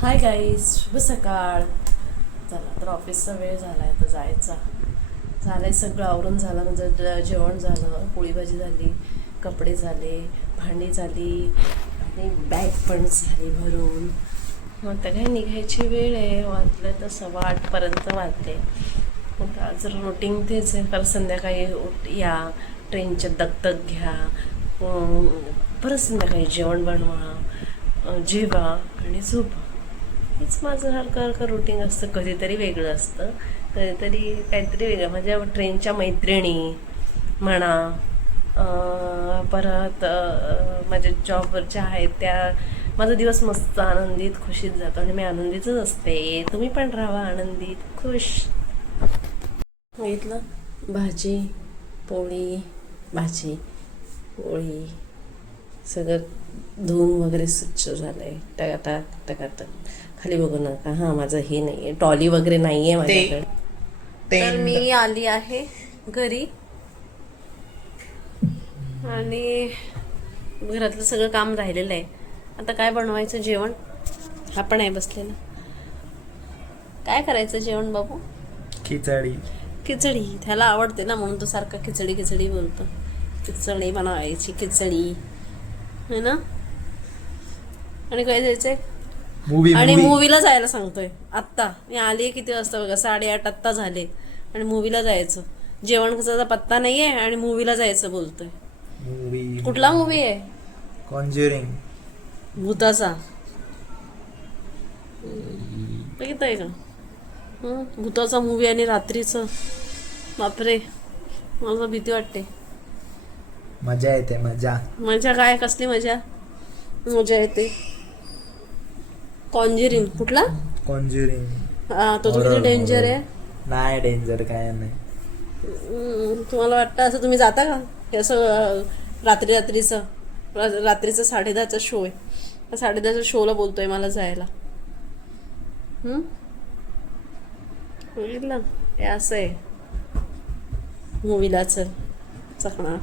Hi guys, शुभ सकाळ. चला तर ऑफिसचा वेळ झाला आहे, तर जायचा झालं आहे. सगळं आवरून झालं, म्हणजे जेवण झालं, पोळी भाजी झाली, कपडे झाले, भांडी झाली आणि बॅग पण झाली भरून. मग तर काय निघायची वेळ आहे. वाजले तर 8:15 वाजले. मग आज रुटीन तेच आहे. परत संध्याकाळी या, ट्रेनचे दगदग घ्या, परत संध्याकाळी जेवण बनवा, जेवा आणि झोपा. हेच माझं सारखं रुटीन असतं. कधीतरी वेगळं असतं, कधीतरी काहीतरी वेगळं. म्हणजे ट्रेनच्या मैत्रिणी म्हणा, परत माझ्या जॉबवरच्या आहेत त्या. माझा दिवस मस्त आनंदित खुशीत जातो आणि मी आनंदीतच असते. तुम्ही पण राहा आनंदित खुश. घेतलं भाजी पोळी, भाजी पोळी सगळं धुवून वगैरे स्वच्छ झालं आहे. टकाटक टकाटक. खाली बघू नका, हां माझं हे नाही आहे, ट्रॉली वगैरे नाही आहे माझ्याकडे. तर मी आली आहे घरी आणि घरातलं सगळं काम राहिलेलं आहे. आता काय बनवायचं जेवण, हा पण आहे बसलेला. काय करायचं जेवण बाबू? खिचडी. खिचडी त्याला आवडते ना, म्हणून तो सारखा खिचडी खिचडी बोलतो. खिचडी बनवायची, खिचडी है ना. आणि काय जायचंय? आणि मूवीला जायला सांगतोय. आत्ता मी आली किती वाजता बघा, 8:30 आत्ता झाले. आणि मूवीला जायचं. जेवण कसाचा पत्ता नाहीये आणि मूवीला जायचं बोलतोय. मूवी कुठला मूवी आहे? कॉन्ज्युरिंग. भूताचा बघितलंय का? भूताचा मूवी आणि रात्रीचं. बापरे, मला भीती वाटते. मजा येते. मजा काय, कसली मजा? मजा येते. कॉन्ज्युरिंग कुठला? कॉन्ज्युरिंग. तो किती डेंजर आहे. नाही डेंजर काय नाही. तुम्हाला वाटतं असं? तुम्ही जाता का हे असं रात्रीचं 10:30चा शो आहे. 10:30च्या शोला बोलतोय मला जायला. बघितलं, हे असं आहे. मूवीला चल चकणा.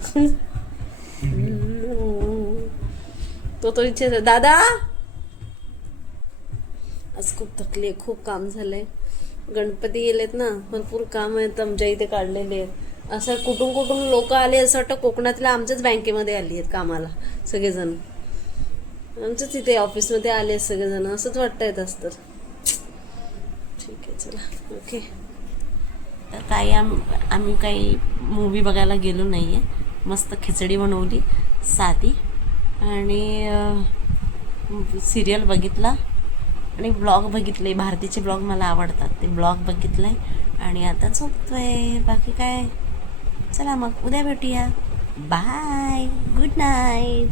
तो इच्छा. दादा आज खूप थकली आहे, खूप काम झालंय. गणपती गेलेत ना, भरपूर काम आहेत आमच्या इथे काढलेले आहेत. असं कुठून लोक आले, असं वाटतं कोकणातल्या आमच्याच बँकेमध्ये आली आहेत कामाला सगळेजण. आमच्याच इथे ऑफिसमध्ये आले आहेत सगळेजण, असंच वाटतं येत असतं. ठीक आहे, चला ओके. तर काही आम्ही काही मूवी बघायला गेलो नाही आहे. मस्त खिचडी बनवली साधी आणि सिरियल बघितला आणि ब्लॉग बघितले. भारतीचे ब्लॉग मला आवडतात, ते ब्लॉग बघितले आणि आता झोपतोय. बाकी काय, चला मग उद्या भेटूया. Bye, good night.